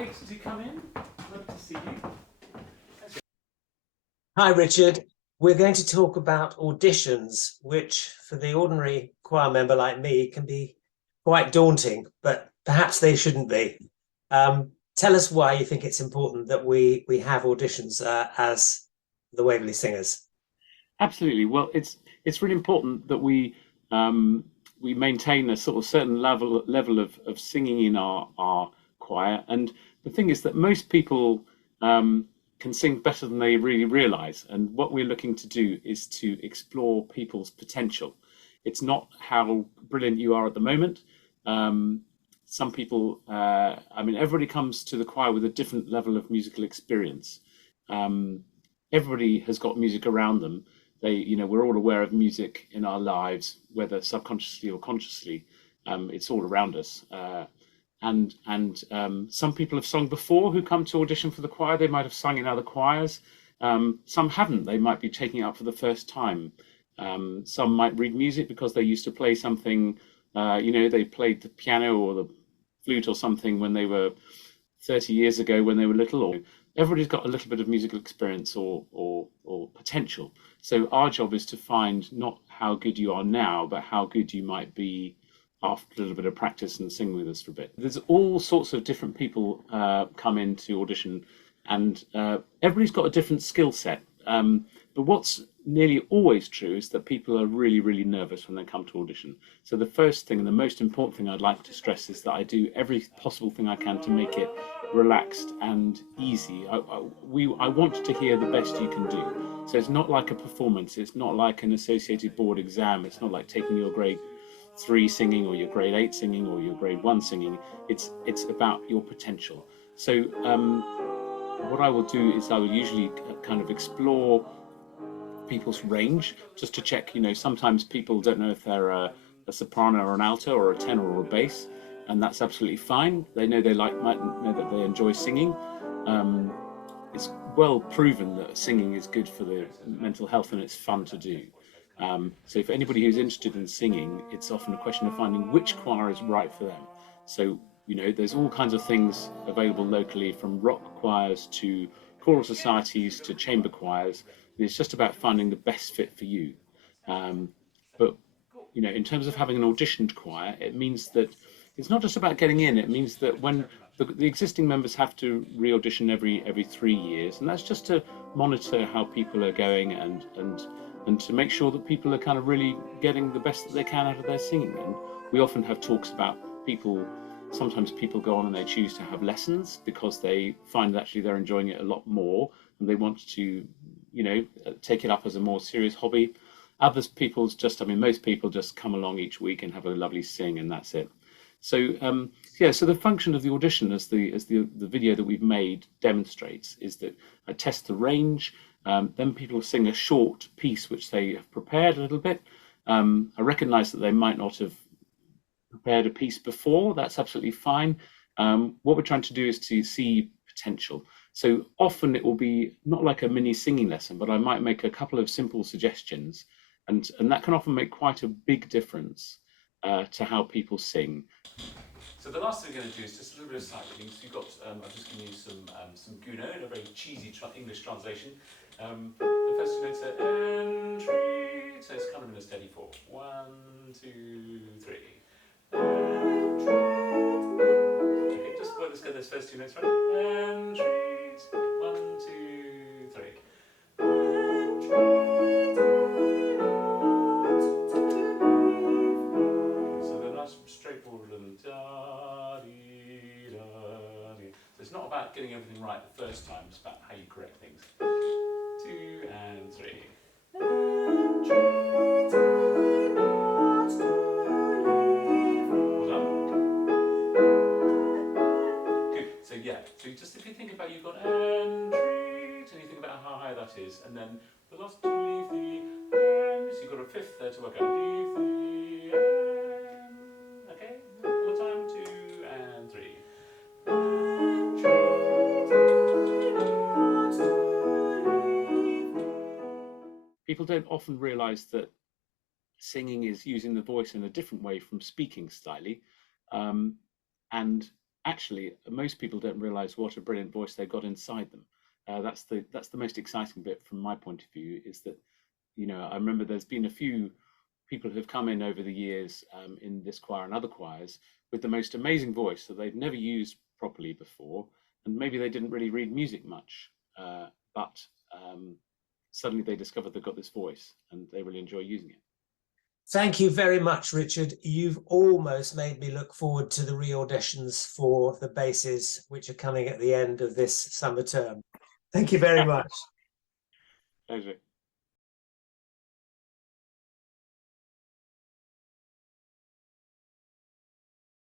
great to come in. Lovely to see you. Hi, Richard. We're going to talk about auditions, which for the ordinary choir member like me can be quite daunting, but perhaps they shouldn't be. Tell us why you think it's important that we have auditions as the Waverley Singers. Absolutely. Well, it's really important that we maintain a sort of certain level of singing in our choir. And the thing is that most people can sing better than they really realise. And what we're looking to do is to explore people's potential. It's not how brilliant you are at the moment. Some people, I mean, everybody comes to the choir with a different level of musical experience. Everybody has got music around them. We're all aware of music in our lives, whether subconsciously or consciously. It's all around us. And some people have sung before who come to audition for the choir. They might have sung in other choirs. Some haven't. They might be taking it up for the first time. Some might read music because they used to play something. They played the piano or the flute or something when they were 30 years ago when they were little. Or everybody's got a little bit of musical experience or potential. So our job is to find not how good you are now, but how good you might be after a little bit of practice and sing with us for a bit. There's all sorts of different people come in to audition, and everybody's got a different skill set. But what's nearly always true is that people are really, really nervous when they come to audition. So the first thing and the most important thing I'd like to stress is that I do every possible thing I can to make it relaxed and easy. I want to hear the best you can do. So it's not like a performance. It's not like an associated board exam. It's not like taking your grade 3 singing or your grade 8 singing or your grade 1 singing. It's about your potential. So what I will do is I will usually kind of explore people's range just to check. Sometimes people don't know if they're a soprano or an alto or a tenor or a bass, and that's absolutely fine. They know might know that they enjoy singing. It's well proven that singing is good for the mental health and it's fun to do. So for anybody who's interested in singing, it's often a question of finding which choir is right for them. So there's all kinds of things available locally, from rock choirs to choral societies to chamber choirs. It's just about finding the best fit for you. But in terms of having an auditioned choir, it means that it's not just about getting in. It means that when the existing members have to re-audition every 3 years, and that's just to monitor how people are going and to make sure that people are kind of really getting the best that they can out of their singing. And we often have talks about people. Sometimes people go on and they choose to have lessons because they find that actually they're enjoying it a lot more and they want to, take it up as a more serious hobby. Most people just come along each week and have a lovely sing, and that's it. So so the function of the audition, as the video that we've made demonstrates, is that I test the range. Then people sing a short piece which they have prepared a little bit. I recognise that they might not have prepared a piece before. That's absolutely fine. What we're trying to do is to see potential. So often it will be not like a mini singing lesson, but I might make a couple of simple suggestions, and that can often make quite a big difference to how people sing. So the last thing we're going to do is just a little bit of sight reading. So you've got, I've just given you some Gounod in a very cheesy English translation. The first 2 notes are entry, so it's kind of in a steady 4. 1, 2, 3. Okay, let's get those first 2 notes right. Entries. 1, 2, 3. Okay, so they're nice, straightforward and da dee da dee. So it's not about getting everything right the first time; it's about how you correct things. 2 and 3. So just if you think about, you've got entries, and you think about how high that is, and then the last 2 leave the end, so you've got a fifth there to work out. Leave the end. Okay, one time, 2 and 3. People don't often realise that singing is using the voice in a different way from speaking slightly, and actually most people don't realize what a brilliant voice they got inside them. That's the most exciting bit from my point of view, is that, you know, I remember there's been a few people who've come in over the years, in this choir and other choirs, with the most amazing voice that they've never used properly before, and maybe they didn't really read music much, but suddenly they discovered they've got this voice and they really enjoy using it. Thank you very much, Richard. You've almost made me look forward to the re-auditions for the basses, which are coming at the end of this summer term. Thank you very much. Pleasure.